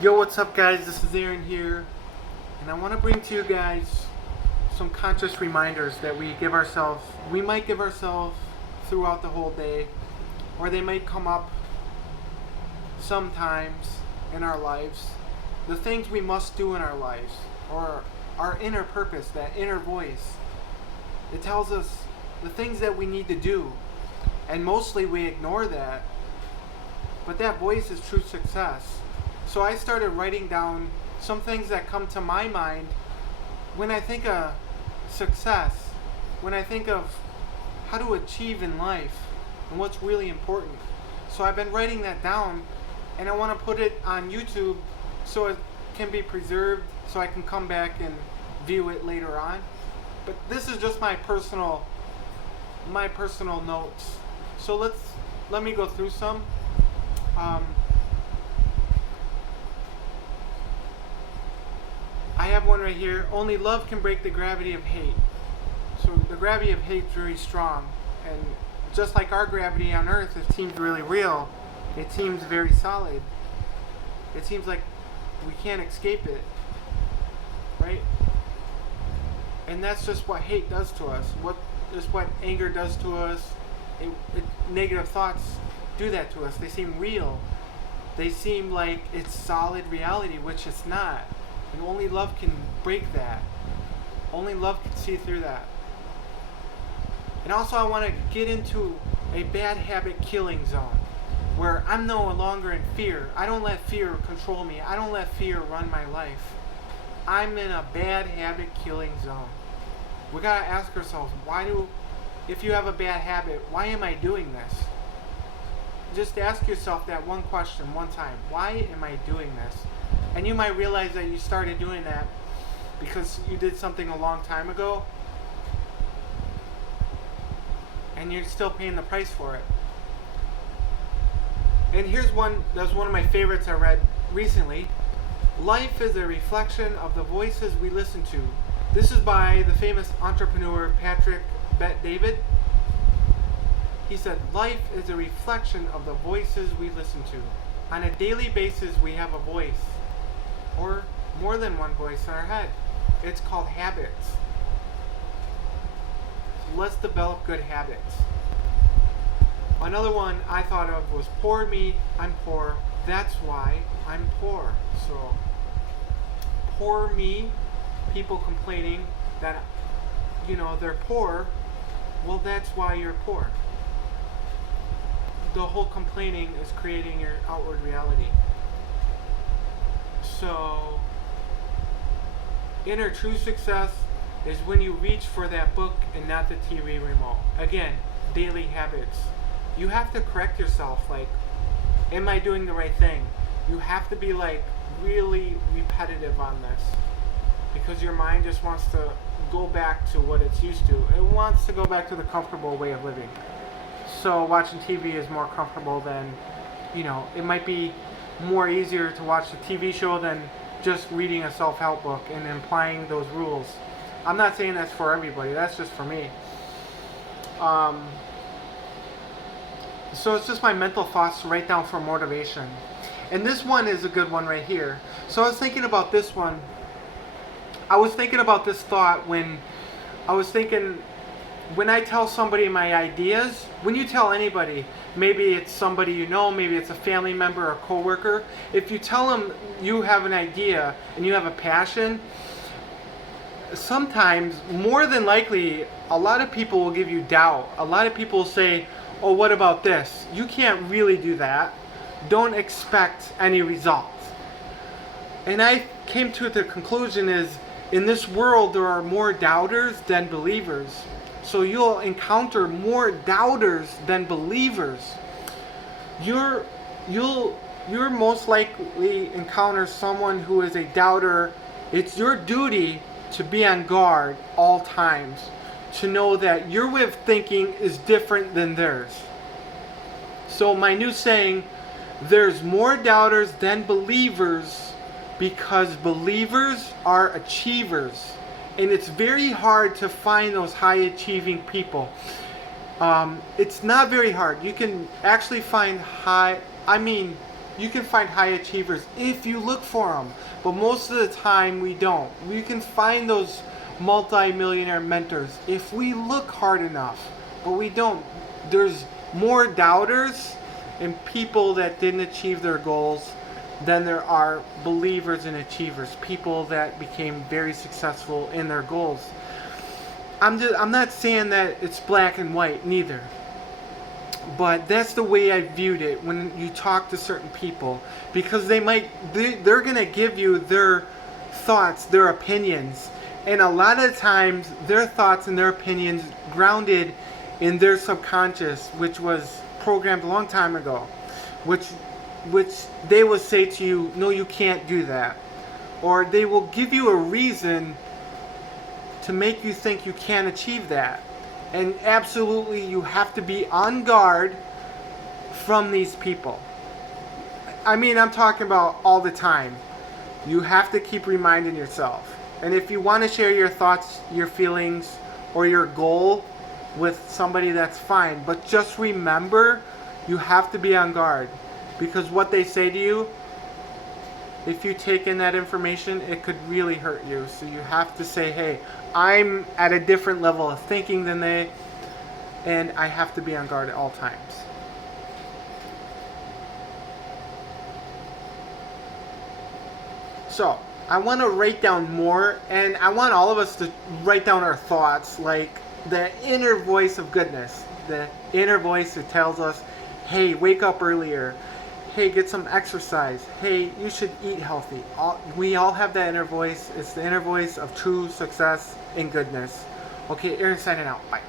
Yo, what's up, guys? This is Aaron here, and I want to bring to you guys some conscious reminders that we might give ourselves throughout the whole day, or they might come up sometimes in our lives. The things we must do in our lives, or our inner purpose, that inner voice. It tells us the things that we need to do, and mostly we ignore that, but that voice is true success. So I started writing down some things that come to my mind when I think of success, when I think of how to achieve in life and what's really important. So I've been writing that down, and I want to put it on YouTube so it can be preserved, so I can come back and view it later on. But this is just my personal notes. So let me go through some. I have one right here. Only love can break the gravity of hate. So the gravity of hate is very strong. And just like our gravity on Earth, it seems really real. It seems very solid. It seems like we can't escape it. Right? And that's just what hate does to us. What anger does to us. Negative thoughts do that to us. They seem real. They seem like it's solid reality, which it's not. And only love can break that. Only love can see through that. And also I want to get into a bad habit killing zone where I'm no longer in fear. I don't let fear control me. I don't let fear run my life. I'm in a bad habit killing zone. We got to ask ourselves, if you have a bad habit, why am I doing this? Just ask yourself that one question one time. Why am I doing this? And you might realize that you started doing that because you did something a long time ago and you're still paying the price for it. And here's one that's one of my favorites I read recently. Life is a reflection of the voices we listen to. This is by the famous entrepreneur Patrick Bet-David. He said, life is a reflection of the voices we listen to. On a daily basis, we have a voice, or more than one voice in our head. It's called habits. So let's develop good habits. Another one I thought of was poor me, I'm poor, that's why I'm poor. So, poor me, people complaining that, they're poor, well, that's why you're poor. The whole complaining is creating your outward reality. So, inner true success is when you reach for that book and not the TV remote. Again, daily habits. You have to correct yourself, like, am I doing the right thing? You have to be really repetitive on this, because your mind just wants to go back to what it's used to. It wants to go back to the comfortable way of living. So watching TV is more comfortable than, it might be more easier to watch a TV show than just reading a self-help book and applying those rules. I'm not saying that's for everybody, that's just for me. So it's just my mental thoughts to write down for motivation. And this one is a good one right here. So I was thinking about this one. I was thinking about this thought when I tell somebody my ideas, when you tell anybody, maybe it's somebody you know, maybe it's a family member or a coworker, if you tell them you have an idea and you have a passion, sometimes, more than likely, a lot of people will give you doubt. A lot of people will say, oh, what about this? You can't really do that. Don't expect any results. And I came to the conclusion is, in this world, there are more doubters than believers. So you'll encounter more doubters than believers. You're most likely encounter someone who is a doubter. It's your duty to be on guard all times, to know that your way of thinking is different than theirs. So my new saying, there's more doubters than believers, because believers are achievers. And it's very hard to find those high achieving people. It's not very hard. You can actually find You can find high achievers if you look for them, but most of the time we don't. We can find those multi-millionaire mentors if we look hard enough, but we don't. There's more doubters and people that didn't achieve their goals than there are believers and achievers, people that became very successful in their goals. I'm not saying that it's black and white, neither. But that's the way I viewed it when you talk to certain people, because they're going to give you their thoughts, their opinions, and a lot of times their thoughts and their opinions grounded in their subconscious, which was programmed a long time ago, which they will say to you, no, you can't do that, or they will give you a reason to make you think you can't achieve that. And absolutely, you have to be on guard from these people. I mean, I'm talking about all the time. You have to keep reminding yourself. And if you want to share your thoughts, your feelings, or your goal with somebody, that's fine. But just remember, you have to be on guard. Because what they say to you, if you take in that information, it could really hurt you. So you have to say, hey, I'm at a different level of thinking than they, and I have to be on guard at all times. So, I want to write down more, and I want all of us to write down our thoughts, like the inner voice of goodness, the inner voice that tells us, hey, wake up earlier. Hey, get some exercise. Hey, you should eat healthy. We all have that inner voice. It's the inner voice of true success and goodness. Okay, Aaron signing out. Bye.